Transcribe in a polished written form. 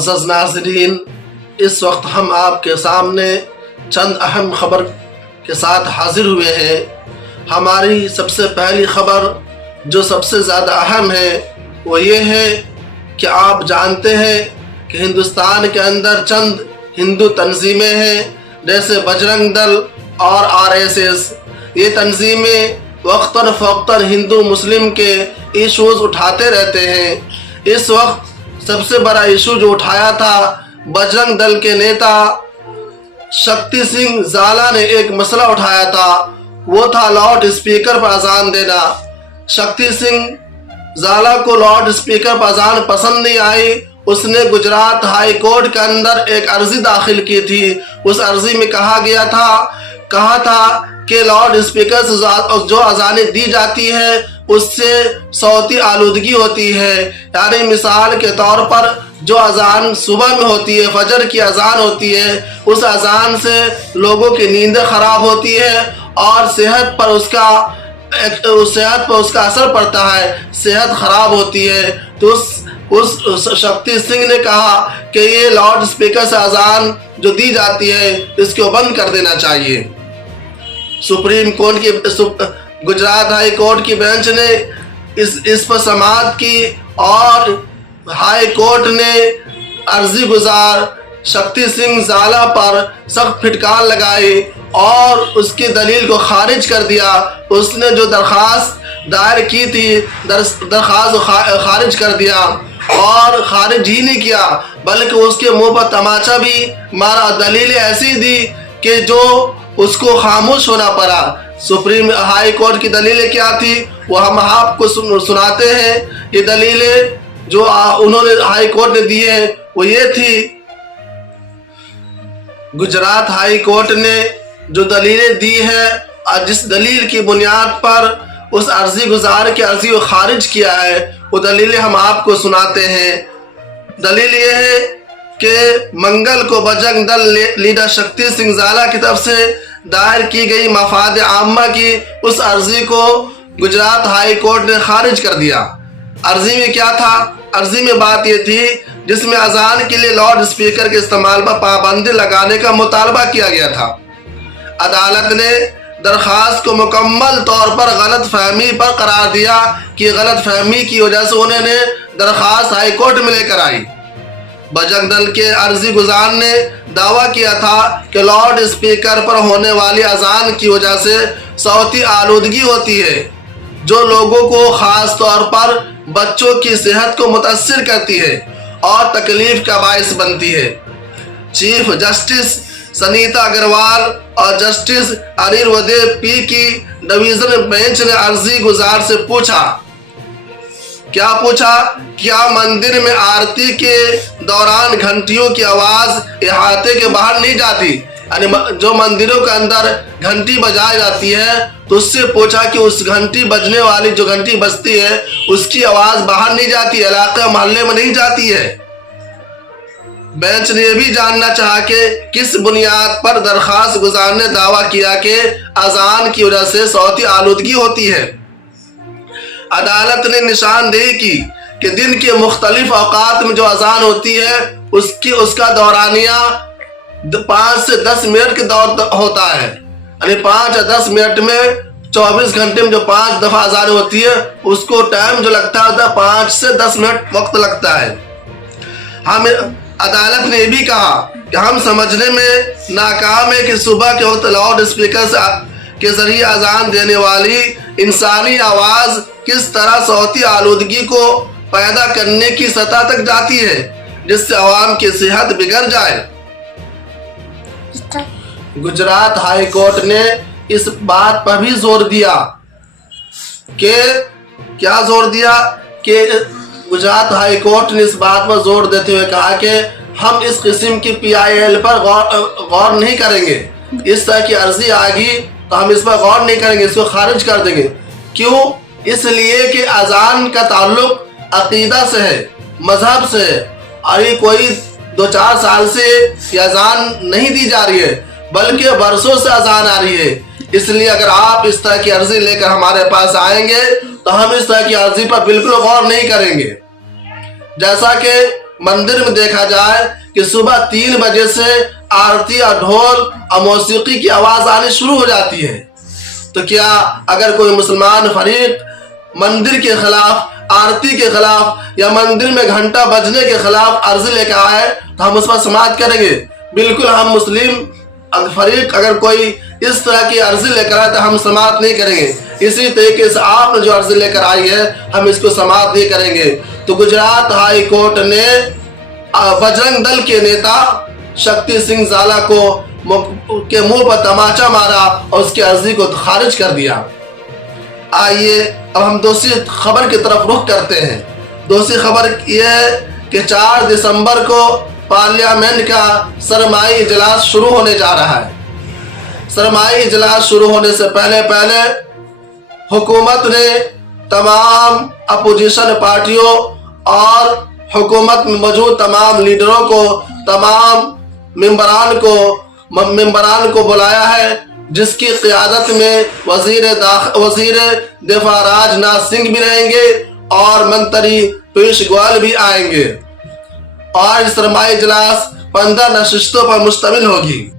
मुअज़्ज़ज़ नाज़रीन, इस वक्त हम आपके सामने चंद अहम खबर के साथ हाजिर हुए हैं। हमारी सबसे पहली खबर जो सबसे ज़्यादा अहम है वो ये है कि आप जानते हैं कि हिंदुस्तान के अंदर चंद हिंदू तंजीमें हैं जैसे बजरंग दल और आरएसएस। ये तंजीमें वक्तन फ़वक्तन हिंदू मुस्लिम के इशूज़ उठाते रहते हैं। इस वक्त सबसे बड़ा इशू जो उठाया था बजरंग दल के नेता शक्ति सिंह ज़ाला ने एक मसला उठाया था, वो था लाउड स्पीकर पर अजान देना। शक्ति सिंह ज़ाला को लाउड स्पीकर पर अजान पसंद नहीं आई। उसने गुजरात हाई कोर्ट के अंदर एक अर्जी दाखिल की थी। उस अर्जी में कहा था कि लाउड स्पीकर से जो अजानें दी जाती है उससे सौती आलूदगी होती है। यानी मिसाल के तौर पर जो अजान सुबह में होती है, फजर की अजान होती है, उस अजान से लोगों की नींदें खराब होती है और सेहत पर उसका असर पड़ता है, सेहत खराब होती है। तो उस शक्ति सिंह ने कहा कि ये लाउड स्पीकर से अजान जो दी जाती है इसको बंद कर देना चाहिए। सुप्रीम कोर्ट की गुजरात हाई कोर्ट की बेंच ने इस पर समाअत की और हाई कोर्ट ने अर्जी गुजार शक्ति सिंह ज़ाला पर सख्त फिटकार लगाई और उसकी दलील को खारिज कर दिया। उसने जो दरख्वास्त दायर की थी दरख्वास्त खारिज कर दिया और खारिज ही नहीं किया बल्कि उसके मुंह पर तमाचा भी मारा। दलीलें ऐसी दी कि जो उसको खामोश होना पड़ा। सुप्रीम हाई कोर्ट की दलीलें क्या थी वो हम आपको सुनाते हैं। ये दलीलें जो उन्होंने हाई कोर्ट ने दी है वो ये थी, गुजरात हाई कोर्ट ने जो दलीलें दी है और जिस दलील की बुनियाद पर उस अर्जी गुजार की अर्जी को खारिज किया है वो दलीलें हम आपको सुनाते हैं। दलील ये है कि मंगल को बजरंग दल लीडर शक्ति सिंह ज़ाला की तरफ से दायर की गई मफाद आम्मा की उस अर्जी को गुजरात हाई कोर्ट ने खारिज कर दिया। अर्जी में क्या था? अर्जी में बात ये थी जिसमें अजान के लिए लाउड स्पीकर के इस्तेमाल पर पाबंदी लगाने का मुतालबा किया गया था। अदालत ने दरख्वास्त को मुकम्मल तौर पर गलत फहमी पर करार दिया कि गलत फहमी की वजह से उन्होंने दरख्वास्त हाई कोर्ट में लेकर आई। बजरंग दल के अर्जी गुजार ने दावा किया था कि लाउड स्पीकर पर होने वाली अजान की वजह से सौती आलूदगी होती है जो लोगों को ख़ास तौर पर बच्चों की सेहत को मुतासिर करती है और तकलीफ का बायस बनती है। चीफ जस्टिस सनीता अग्रवाल और जस्टिस अनिरुद्ध पी की डिवीजन बेंच ने अर्जी गुजार से पूछा, क्या मंदिर में आरती के दौरान घंटियों की आवाज़ इहाते के बाहर नहीं जाती? यानी जो मंदिरों के अंदर घंटी बजाई जाती है तो उससे पूछा कि उस घंटी बजने वाली जो घंटी बजती है उसकी आवाज़ बाहर नहीं जाती, इलाके मोहल्ले में नहीं जाती है। बेंच ने यह भी जानना चाहा कि किस बुनियाद पर दरख्वास्त गुजार ने दावा किया कि अजान की वजह से सौती आलूदगी होती है। अदालत ने निशानदेही की कि दिन के मुख्तलिफ औकात में जो अजान होती है उसका दौरानिया 5 से 10 मिनट के दौर होता है। यानी 5 या 10 मिनट में 24 घंटे में जो 5 दफ़ा अजान होती है उसको टाइम जो लगता है 5 से 10 मिनट वक्त लगता है। हम अदालत ने भी कहा कि हम समझने में नाकाम है कि सुबह के वक्त लाउड स्पीकर के जरिए अजान देने वाली इंसानी आवाज़ किस तरह सौती आलूदगी को पैदा करने की सतह तक जाती है जिससे आवाम की सेहत बिगड़ जाए। गुजरात हाई कोर्ट ने इस बात पर भी जोर दिया कि गुजरात हाई कोर्ट ने इस बात पर जोर देते हुए कहा कि हम इस किस्म की PIL पर गौर नहीं करेंगे। इस तरह की अर्जी आएगी तो हम इस पर गौर नहीं करेंगे, इसको खारिज कर देंगे। क्यों? इसलिए कि अजान का ताल्लुक अकीदा से है, मजहब से है और ये कोई 2-4 साल से ये अजान नहीं दी जा रही है बल्कि बरसों से अजान आ रही है। इसलिए अगर आप इस तरह की अर्जी लेकर हमारे पास आएंगे तो हम इस तरह की अर्जी पर बिल्कुल गौर नहीं करेंगे। जैसा कि मंदिर में देखा जाए कि सुबह 3 बजे से आरती और ढोल और मौसीकी की आवाज आनी शुरू हो जाती है। तो क्या अगर कोई मुसलमान फरीक मंदिर के खिलाफ, आरती के खिलाफ या मंदिर में घंटा बजने के खिलाफ अर्जी लेकर आए तो हम उस पर समाअत करेंगे? बिल्कुल हम मुस्लिम फरीक अगर कोई इस तरह की अर्जी लेकर आए तो हम समाअत नहीं करेंगे। इसी तरीके से आपने जो अर्जी लेकर आई है हम इसको समाअत नहीं करेंगे। तो गुजरात हाई कोर्ट ने बजरंग दल के नेता शक्ति सिंह झाला के मुंह पर तमाचा मारा और उसकी अर्जी को खारिज कर दिया। आइए अब हम दूसरी खबर की तरफ रुख करते हैं। दूसरी खबर यह है कि 4 दिसंबर को पार्लियामेंट का सरमाई इजलास शुरू होने जा रहा है। सरमाई इजलास शुरू होने से पहले हुकूमत ने तमाम अपोजिशन पार्टियों और हुकूमत में मौजूद तमाम लीडरों को, तमाम मेंबरान को बुलाया है, जिसकी क़ियादत में वजीर दिफा राजनाथ सिंह भी रहेंगे और मंत्री पीयूष गोयल भी आएंगे और सरमाई इजलास 15 नशिस्तों पर मुश्तमिल होगी।